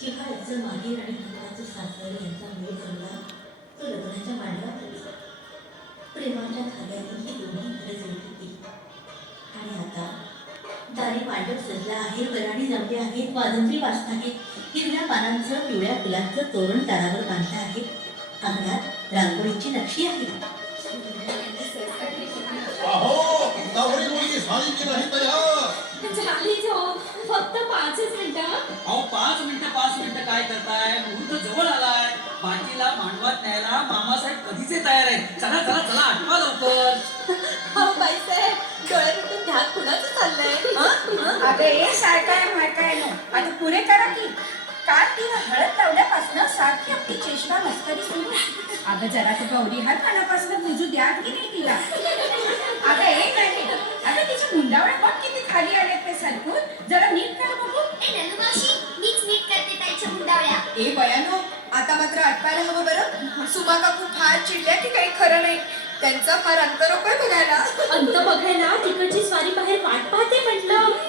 जिव्हाळ्याचं माहेर आणि हक्काचं सासर यांचा मेळ जमला तो लग्नाच्या मांडवात आला. प्रेमाच्या धाग्याने ही दोन्ही घरे जोडली गेली. आणि आता दारी मांडव सजला आहे, वराडी जमले आहेत, वाजंत्री वाजत आहेत, हिरव्या पानांचं पिवळ्या फुलांचं तोरण दारावर बांधलं आहे. अंगणात रांगोळीची नक्षी आहे. अहो नवरी मुलगी झाली की नाही तयार? झालीच हो, फक्त 5च मिनिटं. अहो 5 मिनिटं काय करताय? मुहूर्त जवळ आलाय. बाकीला मांडवात न्यायला मामासाहेब कधीचे तयार आहेत. चला चला चला आठवा लवकर. हो बाईसाहेब, डोळे मिटून ध्यान कुणाचं चाललंय? अगं ए सारखाय मारकाय नो आता पुरे करा की. काल तिला हळद लावल्यापासून सारखी आपली चेष्टा मस्करी सुरू. अगं जरा तर गौरी हा खानापासून बुजू द्या की नाही तिला. अगं एक नाही, अगं तिच्या मुंडावळे बघ किती खाली आले ते सरकून. जरा नीट कर बघू. मीच नीट करते ताईच्या मुंडावळ्या. ए बयानो, आता मात्र अटकायला हवं बरं. सुमा काकू फार चिडल्या की काही खरं नाही. त्यांचा फार अंतरोपाय बघायला. अंत बघायला तिकडची स्वारी बाहेर वाट पाहते म्हटलं.